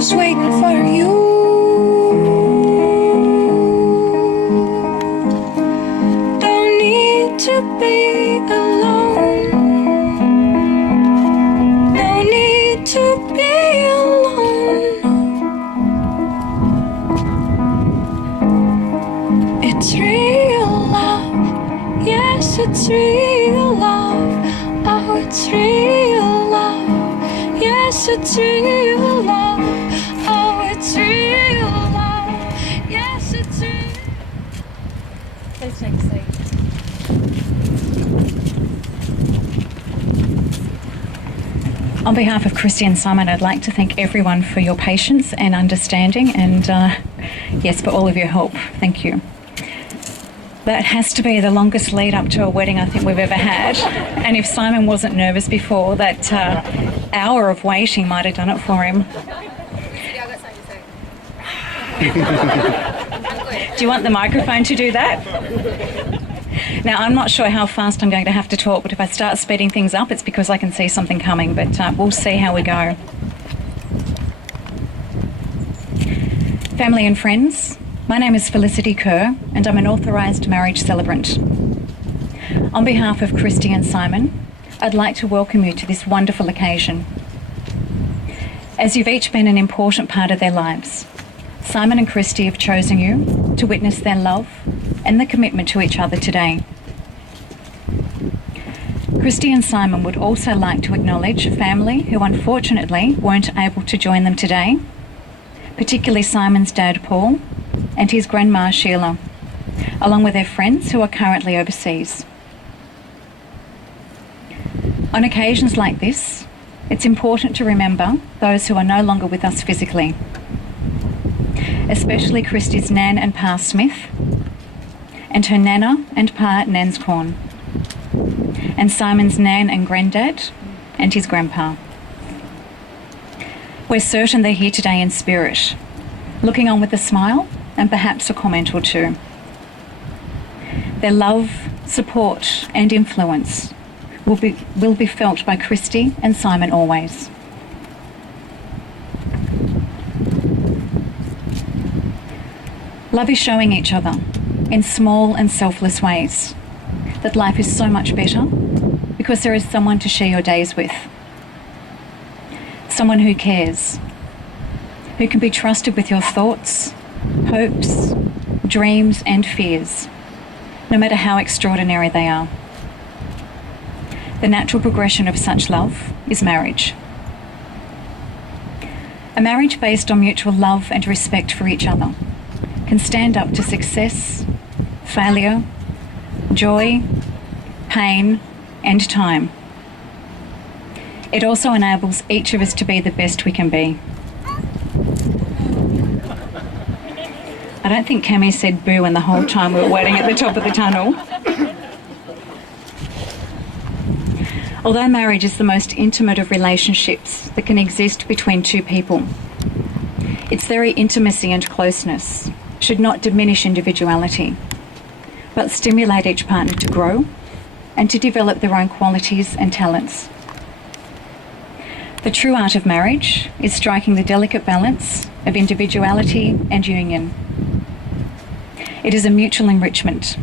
was waiting for you. Don't need to be alone. No need to be alone. It's real love. Yes, it's real love. Oh, it's real love. Yes, it's real love. Oh, it's real love. Yes, it's real. Please take a seat. On behalf of Christy and Simon, I'd like to thank everyone for your patience and understanding, and yes, for all of your help. Thank you. That has to be the longest lead up to a wedding I think we've ever had. And if Simon wasn't nervous before, that hour of waiting might have done it for him. Do you want the microphone to do that? Now, I'm not sure how fast I'm going to have to talk, but if I start speeding things up, it's because I can see something coming, but we'll see how we go. Family and friends, my name is Felicity Kerr, and I'm an authorised marriage celebrant. On behalf of Christy and Simon, I'd like to welcome you to this wonderful occasion. As you've each been an important part of their lives, Simon and Christy have chosen you to witness their love and the commitment to each other today. Christy and Simon would also like to acknowledge a family who unfortunately weren't able to join them today, particularly Simon's dad Paul and his grandma Sheila, along with their friends who are currently overseas. On occasions like this, it's important to remember those who are no longer with us physically, especially Christy's Nan and Pa Smith, and her Nana and Pa Nanscorn, and Simon's Nan and Granddad, and his grandpa. We're certain they're here today in spirit, looking on with a smile and perhaps a comment or two. Their love, support and influence will be felt by Christy and Simon always. Love is showing each other in small and selfless ways that life is so much better because there is someone to share your days with. Someone who cares, who can be trusted with your thoughts, hopes, dreams and fears, no matter how extraordinary they are. The natural progression of such love is marriage. A marriage based on mutual love and respect for each other can stand up to success, failure, joy, pain and time. It also enables each of us to be the best we can be. I don't think Cammy said boo in the whole time we were waiting at the top of the tunnel. Although marriage is the most intimate of relationships that can exist between two people, its very intimacy and closeness should not diminish individuality, but stimulate each partner to grow and to develop their own qualities and talents. The true art of marriage is striking the delicate balance of individuality and union. It is a mutual enrichment,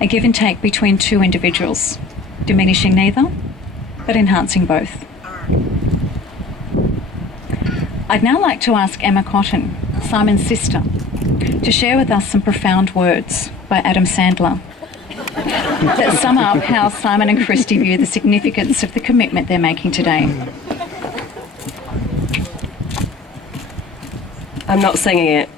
a give and take between two individuals, diminishing neither, but enhancing both. I'd now like to ask Emma Cotton, Simon's sister, to share with us some profound words by Adam Sandler that sum up how Simon and Christy view the significance of the commitment they're making today. I'm not singing it.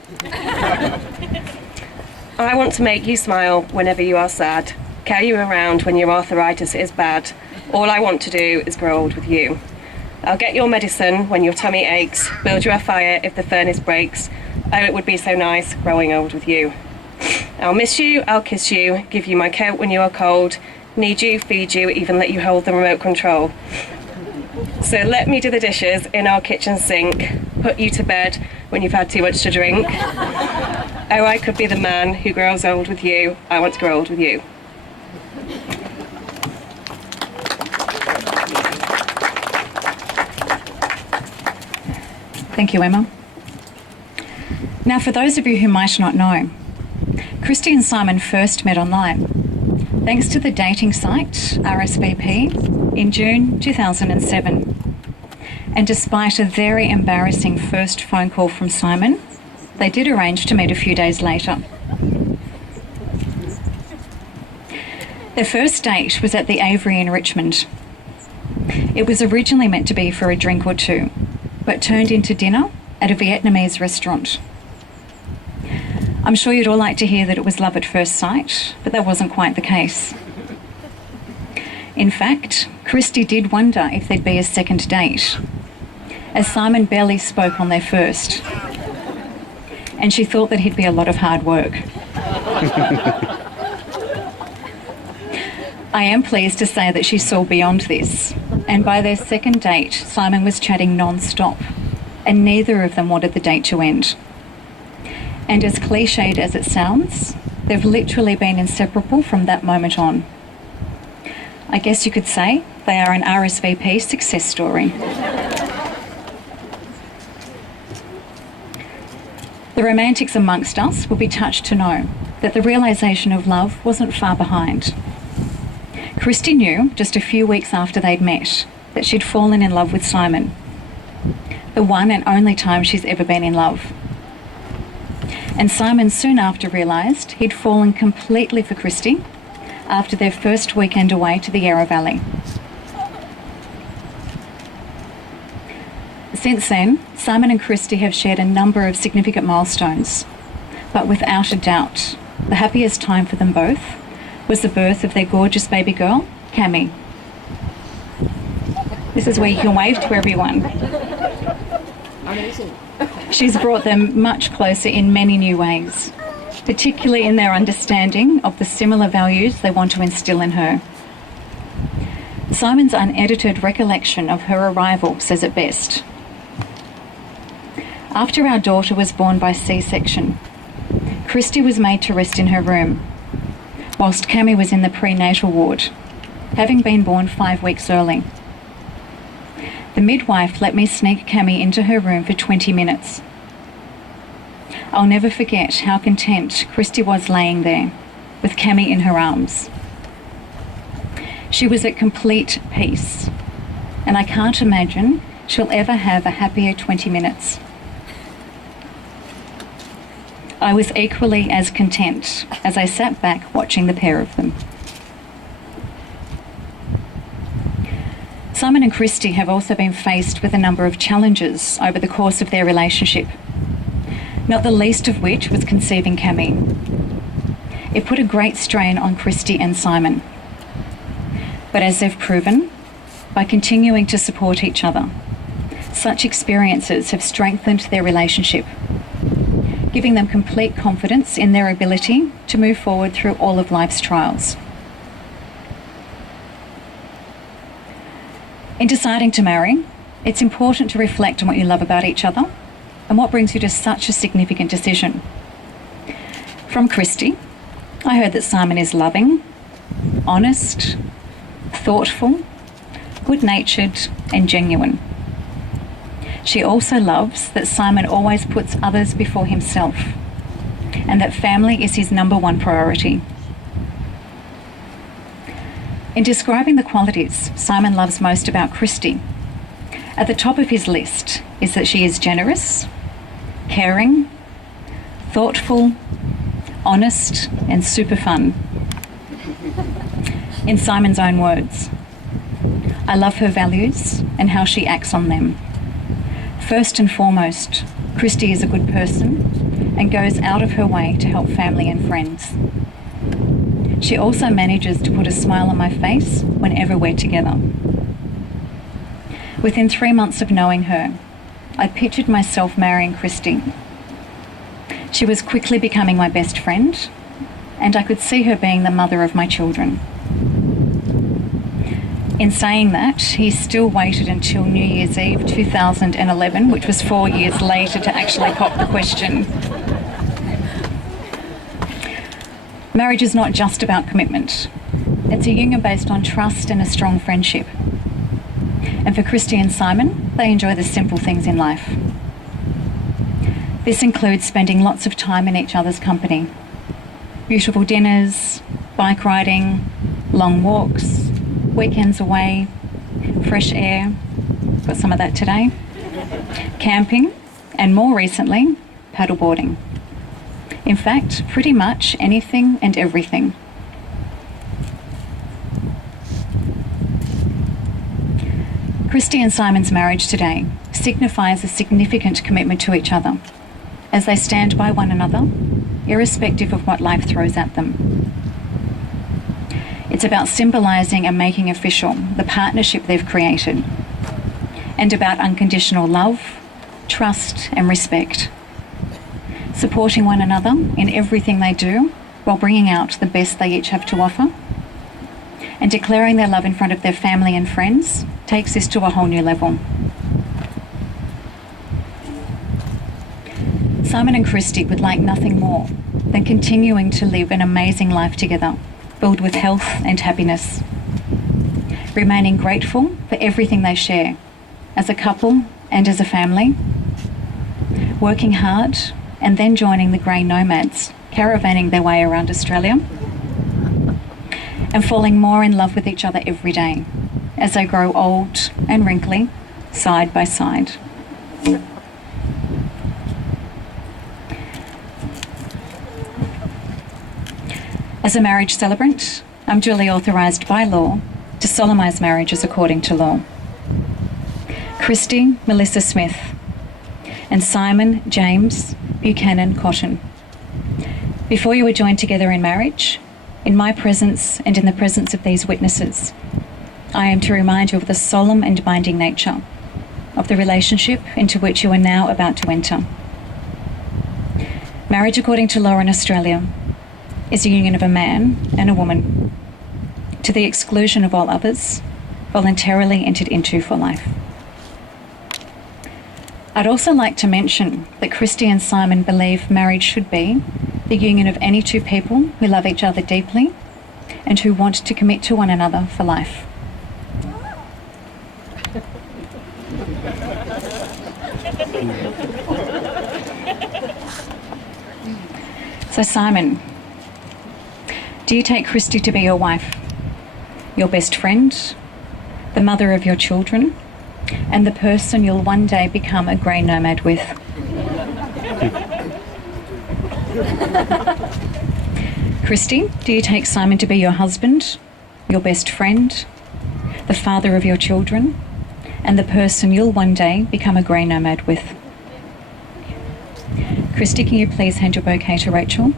I want to make you smile whenever you are sad, carry you around when your arthritis is bad. All I want to do is grow old with you. I'll get your medicine when your tummy aches, build you a fire if the furnace breaks. Oh, it would be so nice growing old with you. I'll miss you, I'll kiss you, give you my coat when you are cold, need you, feed you, even let you hold the remote control. So let me do the dishes in our kitchen sink, put you to bed when you've had too much to drink. Oh, I could be the man who grows old with you. I want to grow old with you. Thank you, Emma. Now, for those of you who might not know, Christy and Simon first met online, thanks to the dating site RSVP in June 2007. And despite a very embarrassing first phone call from Simon, they did arrange to meet a few days later. Their first date was at the Avery in Richmond. It was originally meant to be for a drink or two, but turned into dinner at a Vietnamese restaurant. I'm sure you'd all like to hear that it was love at first sight, but that wasn't quite the case. In fact, Christy did wonder if there'd be a second date, as Simon barely spoke on their first, and she thought that he'd be a lot of hard work. I am pleased to say that she saw beyond this, and by their second date, Simon was chatting non-stop, and neither of them wanted the date to end. And as cliched as it sounds, they've literally been inseparable from that moment on. I guess you could say they are an RSVP success story. The romantics amongst us will be touched to know that the realisation of love wasn't far behind. Christy knew just a few weeks after they'd met that she'd fallen in love with Simon, the one and only time she's ever been in love. And Simon soon after realised he'd fallen completely for Christy after their first weekend away to the Yarra Valley. Since then, Simon and Christy have shared a number of significant milestones, but without a doubt, the happiest time for them both was the birth of their gorgeous baby girl, Cami. This is where you can wave to everyone. She's brought them much closer in many new ways, particularly in their understanding of the similar values they want to instill in her. Simon's unedited recollection of her arrival says it best. After our daughter was born by C-section, Christy was made to rest in her room, whilst Cami was in the prenatal ward, having been born 5 weeks early. The midwife let me sneak Cami into her room for 20 minutes. I'll never forget how content Christy was laying there, with Cami in her arms. She was at complete peace, and I can't imagine she'll ever have a happier 20 minutes. I was equally as content as I sat back watching the pair of them. Simon and Christy have also been faced with a number of challenges over the course of their relationship, not the least of which was conceiving Cami. It put a great strain on Christy and Simon. But as they've proven, by continuing to support each other, such experiences have strengthened their relationship, giving them complete confidence in their ability to move forward through all of life's trials. In deciding to marry, it's important to reflect on what you love about each other and what brings you to such a significant decision. From Christy, I heard that Simon is loving, honest, thoughtful, good-natured, and genuine. She also loves that Simon always puts others before himself, and that family is his number one priority. In describing the qualities Simon loves most about Christy, at the top of his list is that she is generous, caring, thoughtful, honest, and super fun. In Simon's own words, I love her values and how she acts on them. First and foremost, Christy is a good person and goes out of her way to help family and friends. She also manages to put a smile on my face whenever we're together. Within 3 months of knowing her, I pictured myself marrying Christy. She was quickly becoming my best friend, and I could see her being the mother of my children. In saying that, he still waited until New Year's Eve 2011, which was 4 years later, to actually pop the question. Marriage is not just about commitment. It's a union based on trust and a strong friendship. And for Christy and Simon, they enjoy the simple things in life. This includes spending lots of time in each other's company. Beautiful dinners, bike riding, long walks, weekends away, fresh air, got some of that today, camping, and more recently, paddleboarding. In fact, pretty much anything and everything. Christy and Simon's marriage today signifies a significant commitment to each other as they stand by one another, irrespective of what life throws at them. It's about symbolising and making official the partnership they've created, and about unconditional love, trust and respect, supporting one another in everything they do while bringing out the best they each have to offer, and declaring their love in front of their family and friends takes this to a whole new level. Simon and Christy would like nothing more than continuing to live an amazing life together, filled with health and happiness, remaining grateful for everything they share as a couple and as a family, working hard and then joining the grey nomads, caravanning their way around Australia, and falling more in love with each other every day as they grow old and wrinkly, side by side. As a marriage celebrant, I'm duly authorised by law to solemnise marriages according to law. Christy Melissa Smith and Simon James Buchanan Cotton. Before you are joined together in marriage, in my presence and in the presence of these witnesses, I am to remind you of the solemn and binding nature of the relationship into which you are now about to enter. Marriage according to law in Australia is the union of a man and a woman, to the exclusion of all others, voluntarily entered into for life. I'd also like to mention that Christy and Simon believe marriage should be the union of any two people who love each other deeply and who want to commit to one another for life. So Simon, do you take Christy to be your wife, your best friend, the mother of your children, and the person you'll one day become a grey nomad with? Christy, do you take Simon to be your husband, your best friend, the father of your children, and the person you'll one day become a grey nomad with? Christy, can you please hand your bouquet to Rachel?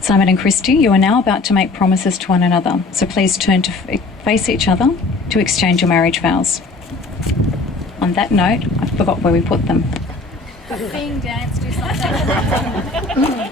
Simon and Christy, you are now about to make promises to one another, so please turn to face each other to exchange your marriage vows. On that note, I forgot where we put them. Sing, dance, do something.